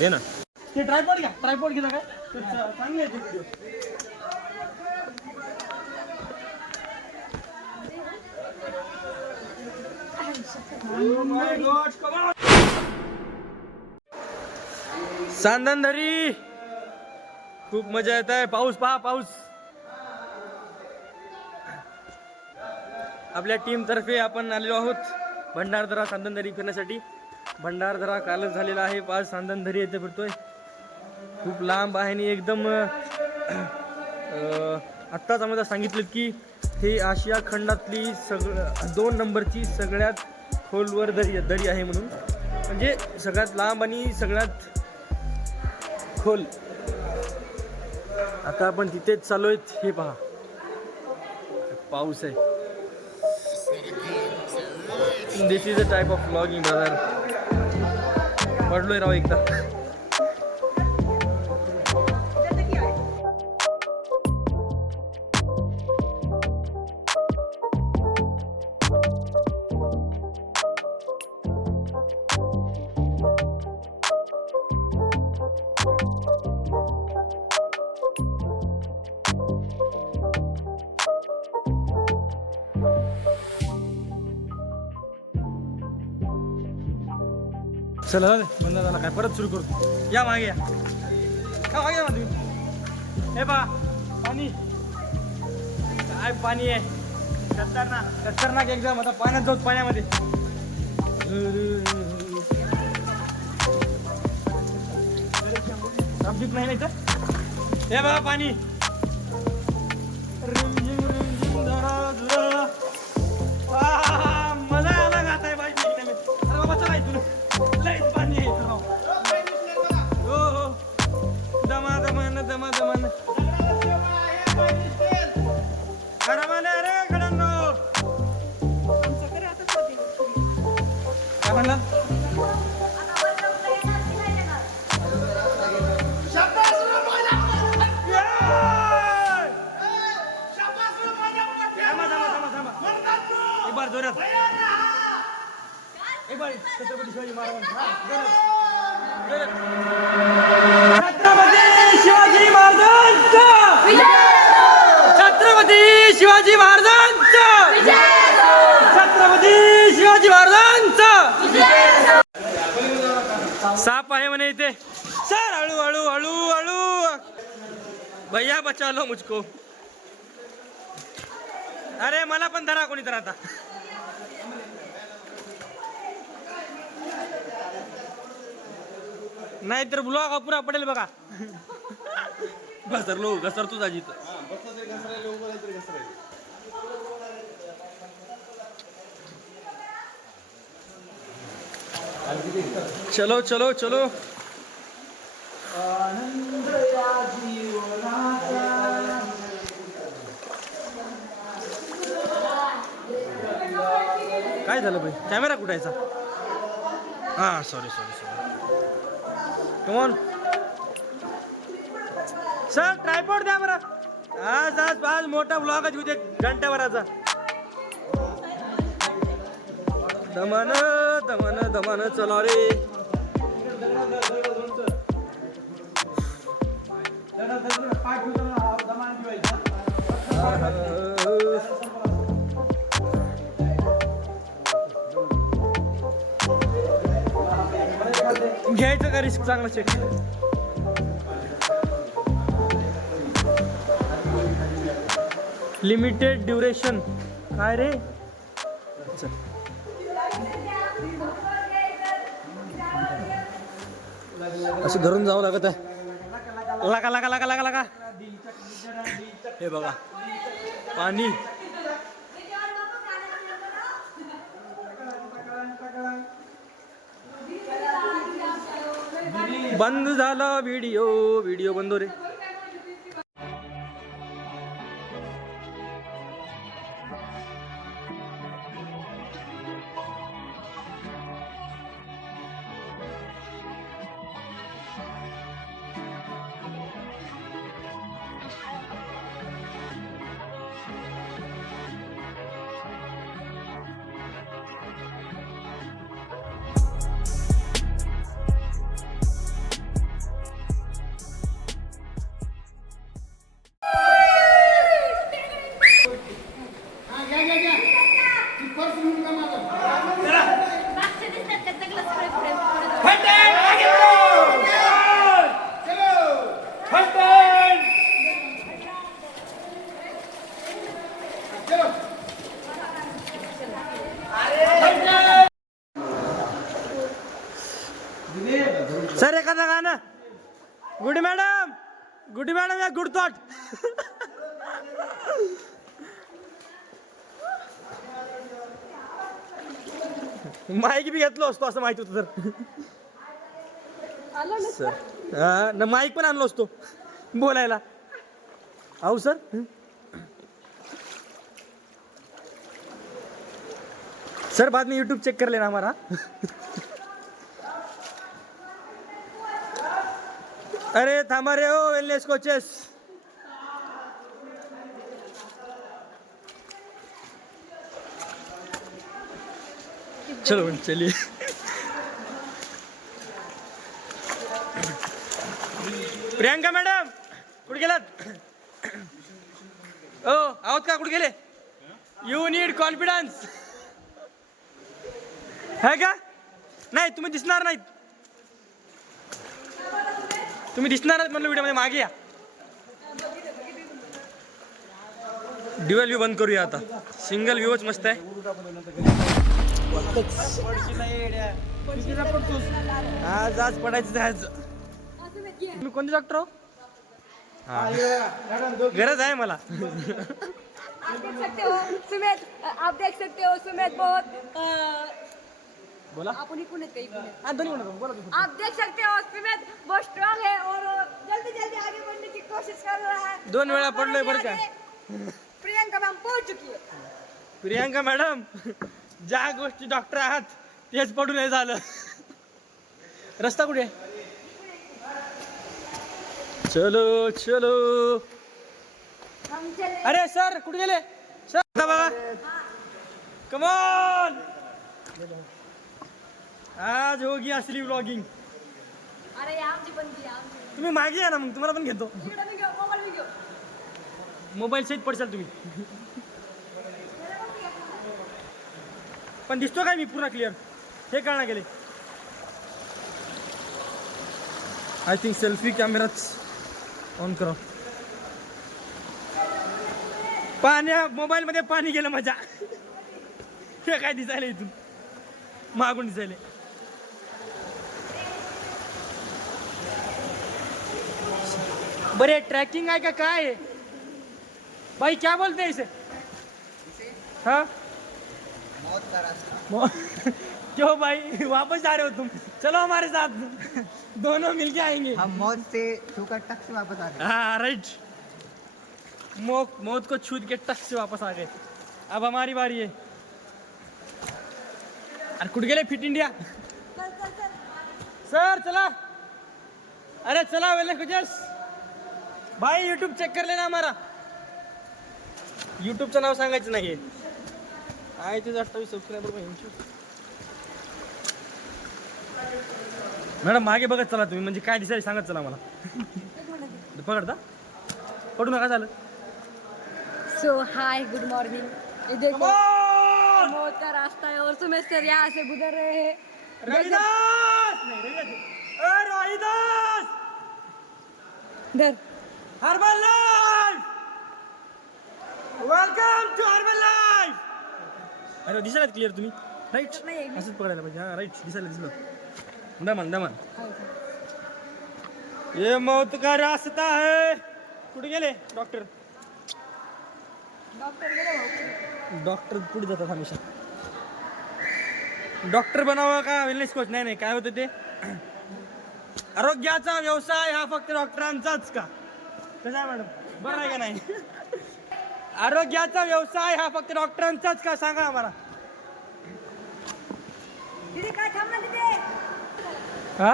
हे ना ते ट्रायपॉड घ्या, ट्रायपॉड घेता काय चांगले आहे ते व्हिडिओ. सांदनदरी खूप मजा येत आहे. पाऊस पहा, पाऊस. आपल्या टीम तर्फे आपण आलेलो आहोत भंडारदरा सांदनदरी फिरण्यासाठी. भंडारदरा कालच झालेला आहे, आज सांदनदरी येथे फिरतोय. खूप लांब आहे आणि एकदम आत्ताच आम्हाला सांगितलं की हे आशिया खंडातली 2 नंबरची सगळ्यात खोलवर दरी आहे म्हणून. म्हणजे सगळ्यात लांब आणि सगळ्यात खोल. आता आपण तिथेच चालू आहेत. हे पहा, पाऊस आहे. This is a type of vlogging brother. पडलोय राव एकदा. चला बंद झाला काय, परत सुरू करतो. या मागे, या मागे तुम्ही. हे पहा पाणी, काय पाणी आहे. खतरनाक एकदम. आता पाण्यात जाऊ, पाण्यामध्ये. ट्रॅफिक नाही ना इथं. हे बघा पाणी. मजा आला गात आहे बाई. अरे बाबा चला इथून. पाणी आहे. हो हो, दमा दमान दमा दमान. खरं रे खड्यांनो. काय म्हणला? जोरात एक बार छत्रपती शिवाजी महाराज. छत्रपती शिवाजी महाराजांचा छत्रपती शिवाजी महाराजांचा छत्रपती शिवाजी महाराजांचा. साप आहे म्हणे इथे. सर हळू हळू हळू हळू. भैया बचा लो मुझको. अरे मला पण धरा कोणी तर आता. नाहीतर ब्लॉग अपुरा पडेल बघा. घसरतो आजी. चलो चलो चलो. काय झालं भाई, कॅमेरा कुठायचा? हा sorry sorry sorry. Come on sir, tripod द्या बरं. आज आज आज मोठा ब्लॉगच घेऊ दे घंट्याभराचा. दमान दमान दमान चला रे. घ्यायचं का रिस्क? चांगला चेक. Limited duration. काय रे? असं धरून जावं लागत आहे. लागा लागा लागा लागा लागा. हे बघा पाणी. बंद झाला व्हिडिओ. व्हिडिओ बंद हो रे. सर एखादं गाणं. गुड मॅडम, गुड मॅडम या गुड थॉट. माईक बी घेतलो असतो असं माहित होतं सर. सर माईक पण आणलो असतो बोलायला. अहो सर. सर बाद में यूट्यूब चेक कर लेना हमारा. अरे थांबा रे हो वेलनेस कोचेस. चलो चलिए. प्रियांका मॅडम कुठे गेलात? ओ आहोत का? कुठे गेले? You need confidence. है का? नाही तुम्ही दिसणार नाहीत. तुम्ही दिसणार नाहीत म्हणलं व्हिडिओ मध्ये. मागे या. ड्युअल व्ह्यू बंद करूया आता. सिंगल व्ह्यूच मस्त आहे. आज आज पडायचं जायचं. तुम्ही कोणते डॉक्टर हो? गरज आहे मला. आप देख सकते हो सुमित, आप देख सकते हो सुमित बहुत बोला. आप उन्हीं पुणे कहीं पुणे. हा दोन्ही म्हणतो बोला तुम्ही. आप देख सकते हो सुमित बहुत स्ट्रांग है और जल्दी जल्दी आगे बढ़ने की कोशिश कर रहा है. 2 वेळा पडलोय बरं का. प्रियंका मैम पहुंच चुकी है. प्रियांका मॅडम ज्या गोष्टी डॉक्टर आहात तेच पडून हे झालं. रस्ता कुठे आहे? चलो चलो. हम चले. अरे सर कुठे गेले? सर बघा. कमॉन. आज होगी असली व्लॉगिंग. अरे आमची बंदी आहे, आमची. तुम्ही मागे या ना मग तुम्हाला पण घेतो. इकडे मी घेऊ, मोबाईल मी घेऊ. मोबाईल सहित पडशाल तुम्ही. पण दिसतो काय मी पूर्ण क्लिअर? हे कळणार गेले. आय थिंक सेल्फी कॅमेराच ऑन करा. पाण्या मोबाईल मध्ये पाणी गेलं माझ्या. हे काय दिसायला इथून मागून दिसायले. बरे ट्रॅकिंग आहे का काय है? भाई क्या बोलते हैं इसे? हाँ मौत का रास्ता. क्यों भाई वापस आ रहे हो तुम? चलो हमारे साथ. दोनों मिलके आएंगे. हम मौत से छूकर टक से वापस आ गए. हाँ राइट. मौत को छूट के टक से वापस आ गए. अब हमारी बारी है. अरे कुठ गेले फिट इंडिया? चल चल चल. सर चला. अरे चला वेले कुछ भाई यूट्यूब चेक कर लेना हमारा. यूट्यूबचं नाव सांगायचं नाही. आहे तुझं 28 सबस्क्रायबर. मॅडम मागे बघत चला तुम्ही. म्हणजे काय दिसायला सांगत चला मला. पकडता पडू नका. झालं. So hi good morning. ये देखो Come on! मौत का रास्ता है और सुमित सर यहाँ से गुजर रहे हैं. रविदास नाही, रविदास. रविदास इधर Herbalife. Welcome to Herbalife. अरे दिसायला क्लिअर तुम्ही. राईट नाही. असंच पकडायला पाहिजे. हा राईट दिसायला दिसलं. दमन दमन. ये मौत का रास्ता है. कुठे गेले डॉक्टर? डॉक्टर गेले भाऊ. डॉक्टर पुढे जातात हमेशा. डॉक्टर बनावं का वेलनेस कोच? नाही नाही काय होतं ते. आरोग्याचा व्यवसाय हा फक्त डॉक्टरांचाच का? कसं आहे मॅडम? बरं आहे का नाही? आरोग्याचा व्यवसाय हा फक्त डॉक्टरांचाच का? सांगा आम्हाला. दीदी काय थांबला तिथे? हा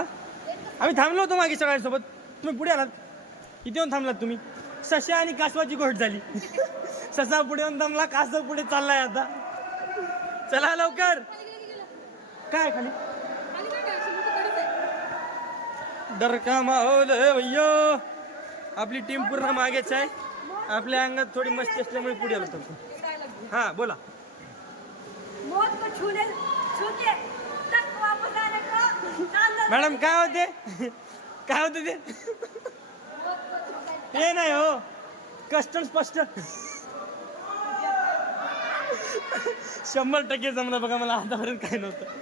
आम्ही थांबलो होतो मागे सगळ्यांसोबत. तुम्ही पुढे आलात. इथे येऊन थांबलात तुम्ही. सशा आणि कासवाची गोष्ट झाली. ससा पुढे येऊन थांबला. कासव पुढे चाललाय आता. चला लवकर. काय खाली आणि काय काय सुमित कडीच आहे. डर का माहोल है भैया. आपली टीम पूर्ण मागेच आहे. आपल्या अंगात थोडी मस्ती असल्यामुळे पुढे आलो होतो. हा बोला. मौत को छूके तक वापस आने का शानदार. मॅडम काय होते? काय होते ते? ते नाही हो. कस्टम स्पष्ट 100% जमलं बघा. मला आतापर्यंत काय नव्हतं.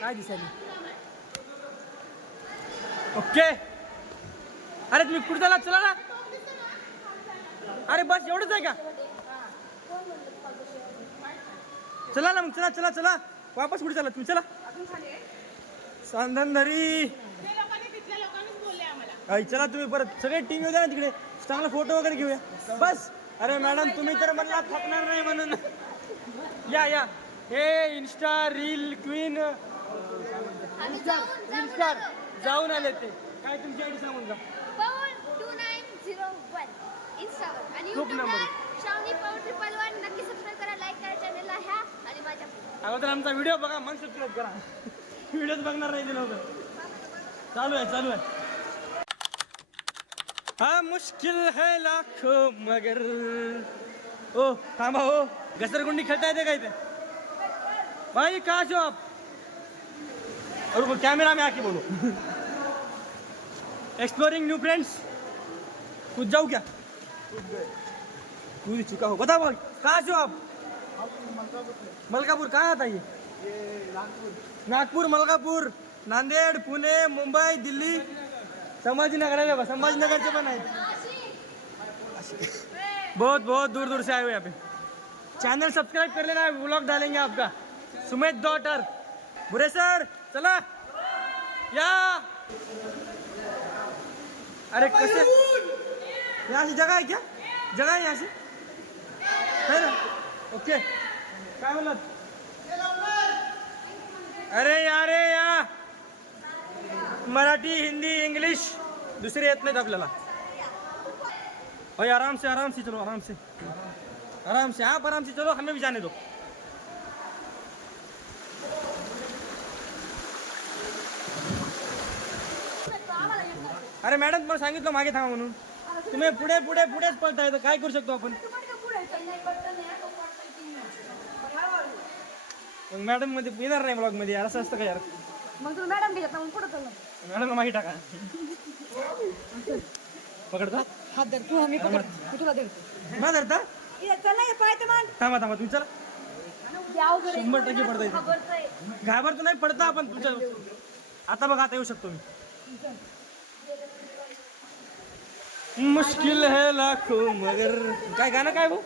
काय दिसायली ओके. अरे तुम्ही पुढे चला ना. अरे बस एवढंच आहे का? चला ना मग चला वापस पुढे चला तुम्ही. चला सांधनदरी. चला तुम्ही परत सगळे टीम येऊ द्या ना तिकडे. चांगला फोटो वगैरे घेऊया बस. अरे मॅडम तुम्ही तर म्हणला थकणार नाही म्हणून. या हे इन्स्टा रील क्वीन स्टार जाऊन आले ते. काय तुमची आयडी सांगून का? पवन2901 इंस्टावर आणि खूप यूट्यूबला नंबर. श्रावणी पवन 111. नक्की सबस्क्राईब करा, लाईक करा चॅनलला ह्या आणि माझ्या अगोदर आमचा व्हिडिओ बघा मग सबस्क्राईब करा. व्हिडिओच बघणार नाही ते लवकर. चालू आहे. हा मुश्किल है लाखो मगर. ओ थांबा हो. घसरगुंडी खेळता येते काय ते? भाई कहाँ से हो आप? और वो कैमरा में आके बोलो. Exploring new friends. कूद जाऊँ क्या? कूद चुका हो. बताओ भाई कहाँ से हो आप? मलकापूर. कहाँ आता ये? नागपूर मलकापूर नांदेड पुणे मुंबई दिल्ली संभाजीनगर है बाबा. संभाजीनगर से पण आहे. बहुत दूर से आए हुए यहाँ पे. चैनल सब्सक्राइब कर लेना. व्लॉग डालेंगे आपका. सुमेध डॉटर बुरे सर चला या. अरे कैसे यहाँ से जगह है क्या? जगह है यहाँ से है ना? ओके काय म्हणत? अरे या मराठी हिंदी इंग्लिश दुसरे येत नाहीत आपल्याला. भाई आराम से चलो. आराम से आप आराम से चलो. हमें भी जाने दो. अरे मॅडम तुम्हाला सांगितलं मागे थांबा म्हणून. तुम्ही पुढेच पळताय तर काय करू शकतो आपण? मग मॅडम मध्ये येणार नाही ब्लॉग मध्ये यार. असं असतं का यार? मग तुला मॅडम घेतात मग पुढे चल. मॅडम मागे टाका. पकडता हात धर तू. आम्ही पकड मी तुला धरतो. ना धरता. चल ना पाय तर मान. थांबा तुम्ही चला. 100% पडता घाबरतोय. घाबरतो नाही पडता आपण तुमच्या. आता बघा आता येऊ शकतो मी. मुश्किल है लाखों मगर. काय गाणं काय भाऊ?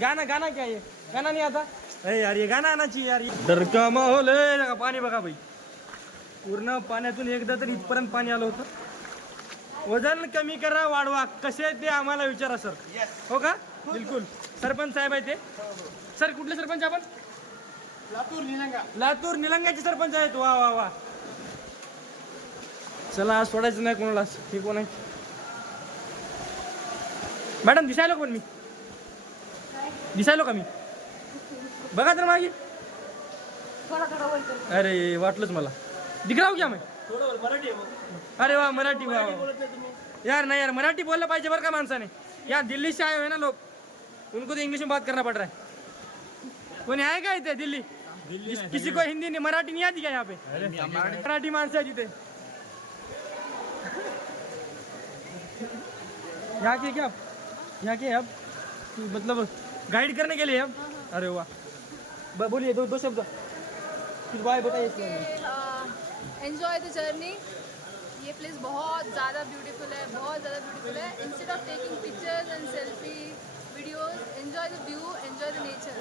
गाना क्या ये? गाना नहीं आता? अरे यार ये गाना आना चाहिए यार. डर का माहोल है. पाणी बघा भाई. पूर्ण पाण्यातून एकदा तर इथपर्यंत पाणी आलं होतं. वजन कमी करा वाढवा कसे ते आम्हाला विचारा सर. हो का? बिलकुल. सरपंच साहेब आहे ते. सर कुठले सरपंच आपण? लातूर निलंग्याचे सरपंच आहेत. वा चला आज सोडायचं नाही कोणाला. हे कोण आहे? मॅडम दिसायलो कोण मी? दिसायलो का मी? बघा तर मागे. अरे वाटलंच मला. दिख रहा हूं क्या मैं? अरे वाह मराठी. वाह यार नहीं यार मराठी बोलना पाहिजे बरं का माणसाने. यहाँ दिल्ली से आए हुए ना लोग. उनको तो इंग्लिश में बात करना पड़ रहा है. कोणी आहे का इथे दिल्ली? किसी को हिंदी नहीं मराठी नहीं आती क्या यहाँ पे? मराठी माणसं आहे तिथे. यहाँ के क्या? यहाँ के अब मतलब गाइड करने के लिए अब. अरे वाह बोलिए दो शब्द. फिर बाय बताइए. Enjoy the journey. ये प्लेस बहुत ज़्यादा ब्यूटीफुल है. Instead of taking pictures end selfie videos, enjoy the view, enjoy the nature.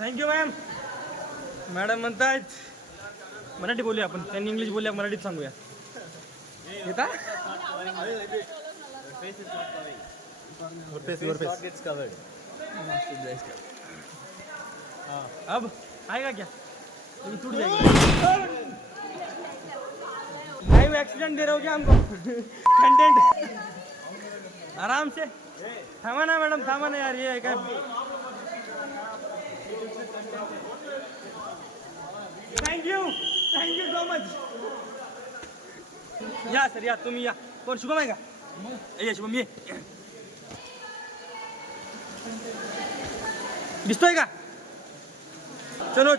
Thank you ma'am. Madam म्हणतायत मराठी बोलूया आपण. त्यांनी इंग्लिश बोलूया मराठीत सांगूया. येता? अब आएगा क्या? टूट जाएगा. लाइव एक्सीडेंट दे रहे हो क्या हमको? कंटेंट. आराम से थामा ना मैडम. थामा ना यार. ये क्या? Thank you so much. या सर या. तुम्ही या. कोण शुभम आहे का? ये शुभम ये. दिसतोय का? चलो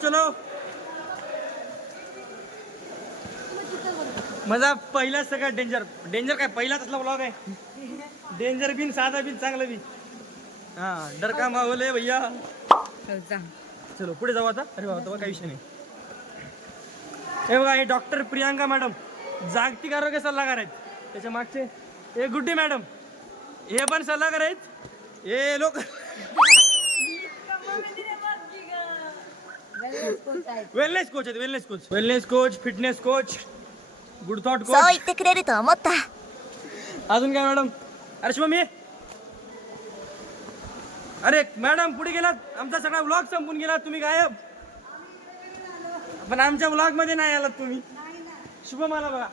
माझा पहिला सगळ्यात डेंजर काय पहिलाच असला ब्लॉग आहे. डेंजर बिन साधा बिन चांगलं बी. हा डर का माहोल आहे भैया. चलो पुढे जाऊ आता. अरे बाबा काही विषय नाही. हे बघा हे डॉक्टर प्रियांका मॅडम जागतिक आरोग्य सल्लागार आहेत. त्याच्या मागचे हे गुड्डी मॅडम हे पण सल्लागार आहेत. हे लोक वेलनेस कोच आहेत. Wellness coach fitness coach good thought coach. そう言ってくれると思った。 अजून काय मॅडम. अरे शुभम ये. अरे मॅडम पुढे गेलात. आमचा सगळा व्लॉग संपून गेला. तुम्ही गायब. पण आमच्या व्लॉग मध्ये नाही आलात तुम्ही. शुभम आला बघा.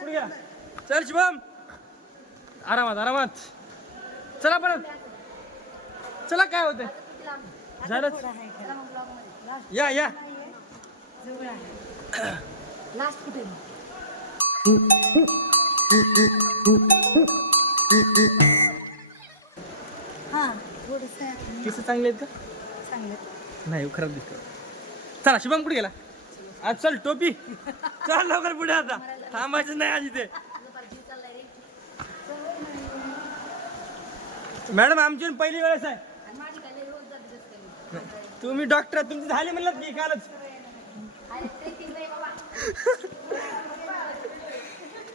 पुढे गेला. चल शुभम आरामात. चला परत. चला काय होते झालं. या लास्ट कुठे हा थोडस केस चांगले आहेत का. चांगलं नाही खराब दिसत. चला शुभम कुठे गेला. आज चल टोपी. चल लवकर पुढे आता. थांबायचं नाही आज इथे. मॅडम आमची पहिली वेळेस आहे. तुम्ही डॉक्टर तुमची झाली म्हणलात की कालच.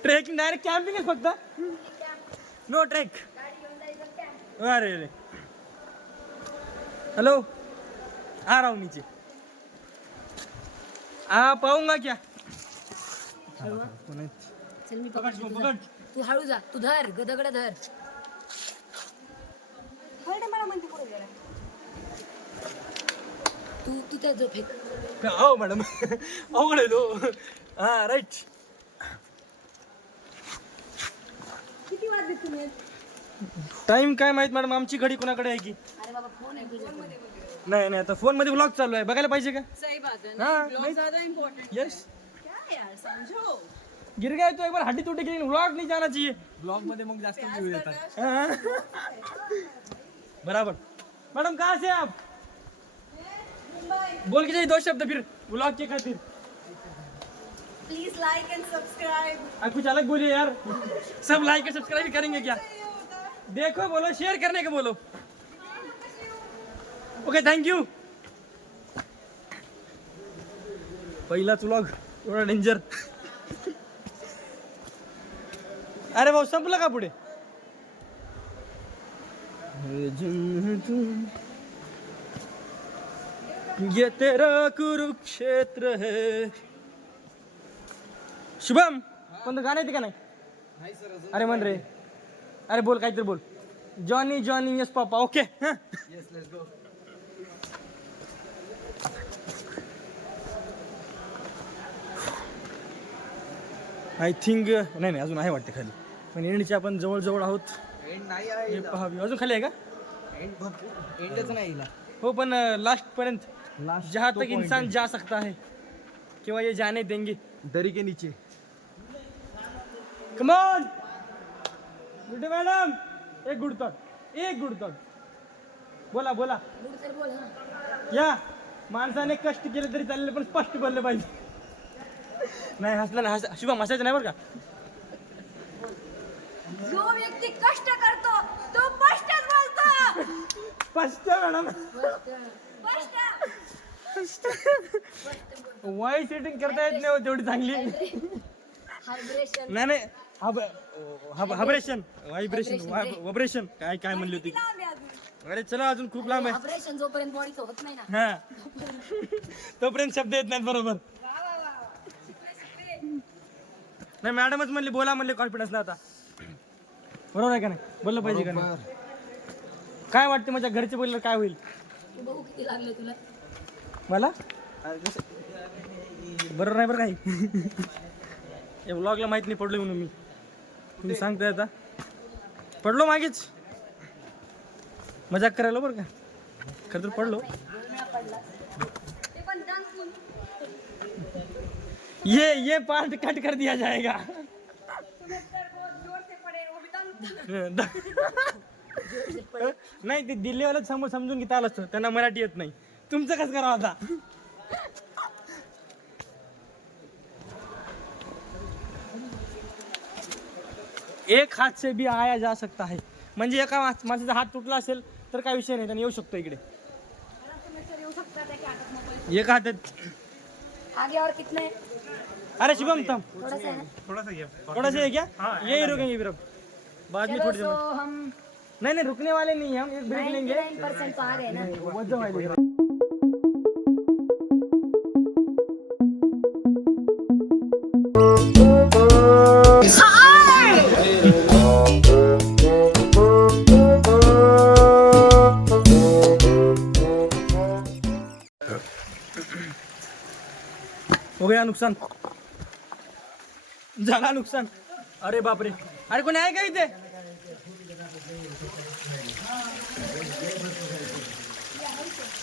ट्रेकिंग डायरेक्ट कॅम्पिंग आहे फक्त. No trek. अरे हेलो आ रहा हूँ नीचे. पाऊंगा क्या. चल मी पकड़. तू हळू जा. तू धर दगड धर. मला म्हणते पुढे गेला. तू त्या जो फेक. हो मॅडम अवघड आहे तो. हा राईट. किती वाजले तुम्ही. टाइम काय माहित मॅडम. आमची घडी कोणाकडे आहे की. अरे बाबा फोन आहे तुझ्याकडे. नाही आता फोन मध्ये व्लॉग चालू आहे. बघायला पाहिजे का. सही बात है. हाँ, ब्लॉग नहीं। ज्यादा इम्पोर्टेंट. यस क्या यार समझो. गिर गए तो एक बार हड्डी टूटी की व्लॉग नहीं जाना चाहिए. ब्लॉग मध्ये मग जास्त व्ह्यू येतात. हाँ. बराबर. मैडम कहाँ से आप. बोल के जाइए 2 शब्द फिर व्लॉग के खातिर. Please like end subscribe. आप कुछ अलग बोलिए यार. सब लाइक और सब्सक्राइब करेंगे क्या. देखो बोलो शेयर करने का बोलो. Okay thank you. पहिलाच व्लॉग एवढा डेंजर. अरे भाऊ संपलं का पुढे. ये तेरा कुरुक्षेत्र है. शुभम कोणतं गाणं येते का नाही. अरे म्हण रे. अरे बोल काहीतरी बोल. Johnny yes papa. Okay I think नाही अजून आहे वाटते खाली. पण एंडच्या आपण जवळ आहोत. एंड नाही आहे. हे पहावी. अजून खाली आहे का. एंडच नाही. हो पण लास्ट पर्यंत जहाँ तक इंसान जा सकता है केवळ ये जाने देंगे. दरी के नीचे. Come on good madam. एक गुड थॉट. बोला बोल हा. या माणसाने कष्ट केले तरी चालले पण स्पष्ट बोलले पाहिजे. नाही हसलं ना. शुभम हसायचं नाही बरं का. जो व्यक्ती कष्ट करतो तो स्पष्टच बोलतो. स्पष्ट मॅडम. स्पष्ट. वॉइस सेटिंग करता येत नाही तेवढी चांगली. हायब्रेशन. नाही व्हायब्रेशन काय म्हणली होती. अरे चला अजून खूप लांब आहे. ऑपरेशन जोपर्यंत बॉडीचं होत नाही ना. हा तोपर्यंत शब्द येत नाहीत बरोबर. नाही मॅडमच म्हणली बोला म्हणले कॉन्फिडन्स ना आता. बरोबर आहे का नाही. बोललं पाहिजे का नाही. काय वाटते माझ्या घरचे बोललं काय होईल. तू बघू किती लागले तुला. मला बरोबर नाही बरं काही. या ब्लॉगला माहित नाही पडलो म्हणून मी. तुम्ही सांगताय आता. पडलो मागेच मजाक करायला बरं का. खरं तर पडलो. ते पण डान्स म्हणून. ये पार्ट कट कर दिया जाएगा. नाही ते दिल्लीवालाच समजून घेता आलं असतं. त्यांना मराठी येत नाही. तुमचं कसं करावं आता. एक हात से भी आया जा सकता है. म्हणजे एका माणसाचा हात तुटला असेल तर काय विषय नाही, त्याने येऊ शकतो इकडे. येऊ शकता क्या हातात मोबाईल एक हातात. आगे और कितने अरे शुभम थम, थोड़ा सा है थोड़ा सा है क्या? यही रुकेंगे फिर अब बाद में चलो थोड़ी सो देर. हम नहीं नहीं रुकने वाले नहीं है, हम एक ब्रेक लेंगे. 99% तो आ गए ना वजह व्हायला. हो गया नुकसान, झाला नुकसान. अरे बापरे, अरे कोणी आहे का इथे?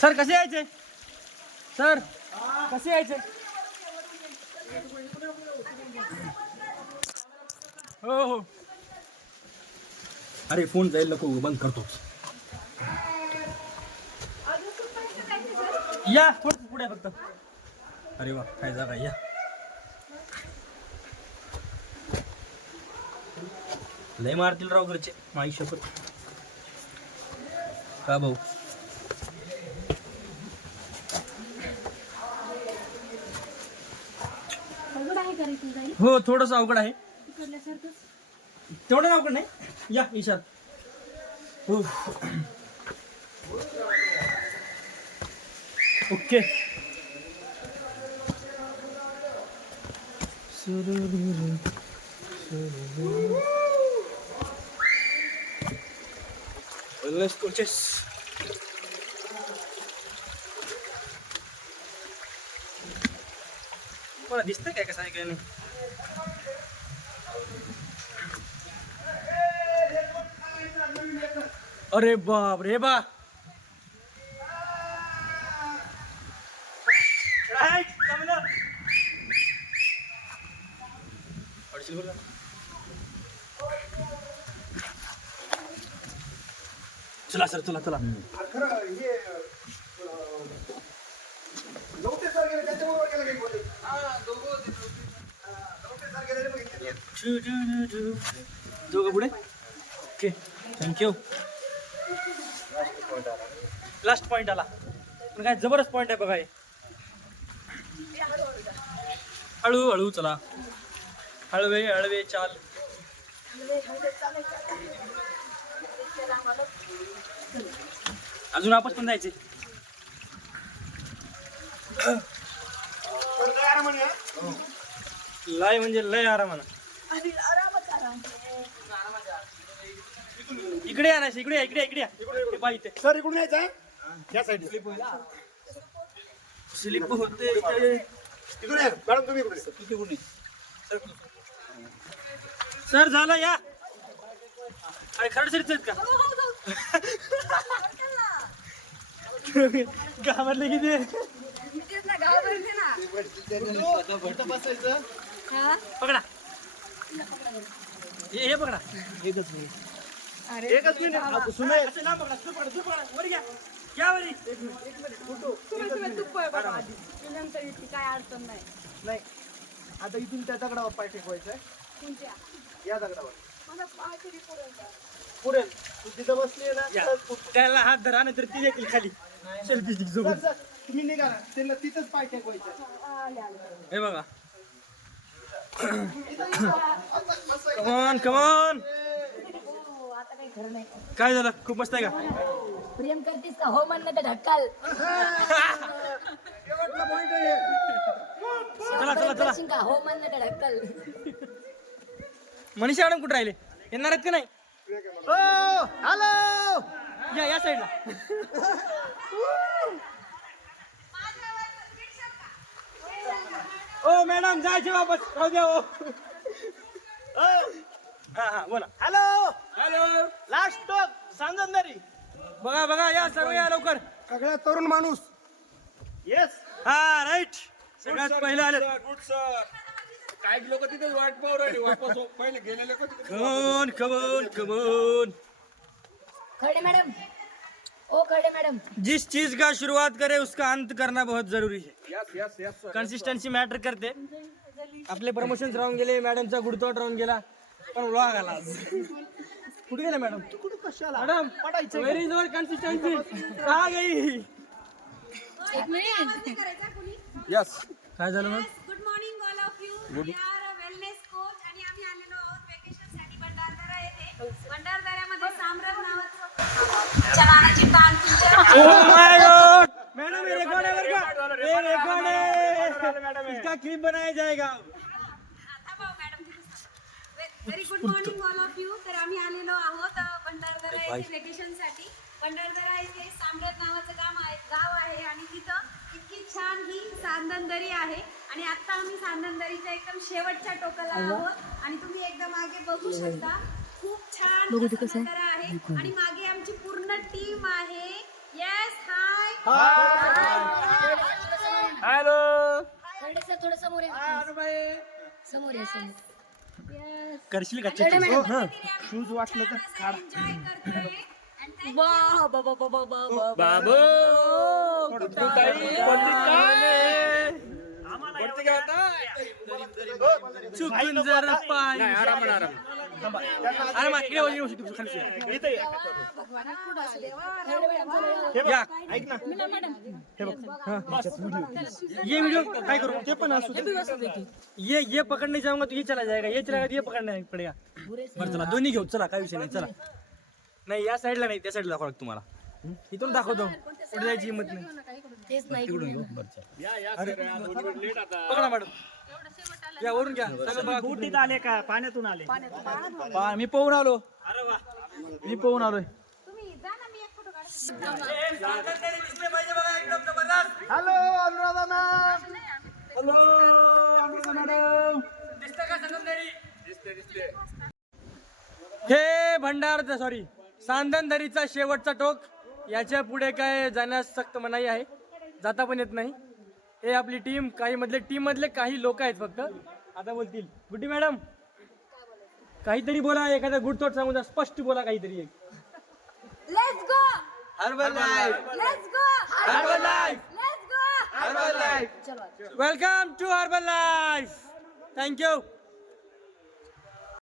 सर कसे यायचे? सर कसे यायचे? हो हो. अरे फोन जाईल नको, बंद करतो. या थोडं पुढे फक्त. अरे वा काय जागा, या. लय मारतील राव घरचे, माई शपथ. का भाऊ? अवघड आहे का रे तू जाईल हो थोडंसं अवघड आहे. तिकडल्यासारखंच तेवढं अवघड नाही. या ईशान. हो ओके. Let's go chess. मला दिसतंय काय कसं आहे काय नाही. अरे बाप रे बा. चला सर चला चला. दोघं पुढे. Okay thank you. लास्ट पॉइंट आला, पण काय जबरदस्त पॉइंट आहे बघा हे. हळू हळू चला, हळवे हळवे चाल. अजून आपण पण जायचे. लय म्हणजे लय आरामानं. इकडे या ना, इकडे या, इकडे इकडे या. हे पहा इथे. सर इकडून यायचं या साईड स्लिप होते. इकडून या मॅडम, तुम्ही इकडे सर झालं या. अरे खरं सरीच आहेत का? घाबरले किती? तेच ना घाबरते ना बसायचं. हा पकडा हे पकडा. एकच मिनिट सुने. असं लांब पकडा, तू पकडा, तू पकडा. वर घ्या, घ्या वरी. तुम्ही तू पळ बाबा आधी. नंतर इतकी काय अडचण नाही. नाही आता इथून त्या दगडावर पाय टेकवायचा आहे. कोणत्या या दगडावर मला पाय तरी पुरेल का? पुरेल. तू तिथं बसली या. ना तर त्याला हात धरा नाही तर ती देखील खाली सेल्फी स्टिक सर, सोबत. सर, तुम्ही निघा ना, त्यांना तिथंच पाय टेकवायचं आहे. आले, आले. हे बघा. Come on come on. हो, आता काही खरं नाही. काय झालं, खूप मस्त आहे का? प्रेम करतीस का हो म्हणलं तर ढक्कल. शेवटला पॉइंट आहे. चला चला चला. करशील का हो म्हणलं तर ढक्कल. मनीषा मॅडम कुठे राहिले? येणार आहेत का नाही? ओ हॅलो. या या साईडला. ओ मॅडम जायचे वापस, राहू द्या. ओ हा हा बोला. हॅलो. हॅलो. लास्ट टॉक सांगंदरी. बघा बघा, या सर्व या लवकर. सगळ्यात तरुण माणूस. येस. हा राईट. सगळ्यात पहिलं आले. काही लोक तिथे वाट पाहू राहिले, वापस पहिले गेलेले. Come on come on come on. Kharade madam, ओ खरडे मॅडम, जिस चीज का शुरुआत करे उसका अंत करना बहुत जरूरी है. Yes yes yes. Consistency matter करते. आपले प्रमोशन राहून गेले, मॅडमचा गुडतोड राहून गेला. पण व्लॉग आला आज. कुठे गेला madam? Madam very is your consistency का गई? यस काय झालं मग? Good morning all of you. We are a wellness coach आणि आम्ही आलेलो आहोत वेकेशन साठी भंडारदरा येथे. भंडारदऱ्यामध्ये साम्राट नावाचं चणाची तान Oh my God! मैडम ये रिकॉर्ड है मेरे का, ये रिकॉर्ड है, इसका क्लिप बनाया जाएगा. Very good morning all of you. तर आम्ही आलेलो आहोत भंडारदरा येथे वेकेशन साठी. भंडारदरा येथे साम्राट नावाचं गाव आहे आणि तिथं इतकी छान ही सांदनदरी आहे आणि आता आम्ही सांदनदरीच्या एकदम शेवटच्या टोकाला आहोत आणि तुम्ही एकदा मागे बघू शकता. खूप छान नजारा आहे आणि मागे आमची पूर्ण टीम आहे. Yes hi hello. थोडं समोर समोर करशील का? शूज वाटलं तर काढ. बाबू वरती काय होता? चुकून जर पाय. नाही, आराम आराम. अरे मग इकडे वळून येऊ शकतो तू खाली. या ऐक ना, हे बघ ये वीडियो काय करू ते पण असू दे. ये पकडने जाऊंगा तो ये चला जाएगा, ये चला ये पकडने पडेगा. बरं चला दोन्ही घेऊ, चला काय विषय नाही. चला नाही या साईडला नाही त्या साईडला दाखवा तुम्हाला. इथून दाखवतो पुढे जायची हिंमत नाही. पकडा मॅडम, या वरून घ्या. बोटीत आले का पाण्यातून आले? मी पोहून आलो. मी पोहून आलोय. तुम्ही जा ना, मी एक फोटो काढते. Hello Anuradha ma'am. Hello Anuradha madam. दिसतं का सांदनदरी? दिसते. हे सॉरी सांदनदरीचा शेवटचा टोक. याच्या पुढे काय जाण्यास सक्त मनाई आहे, जाता पण येत नाही. हे आपली टीम, टीम मधले काही लोक आहेत फक्त. आता बोलतील. गुड्डी मॅडम काहीतरी बोला, एखादा गुड थॉट सांगू द्या, स्पष्ट बोला काहीतरी. Let's go Herbalife, let's go Herbalife, let's go Herbalife. Welcome to Herbalife. Thank you.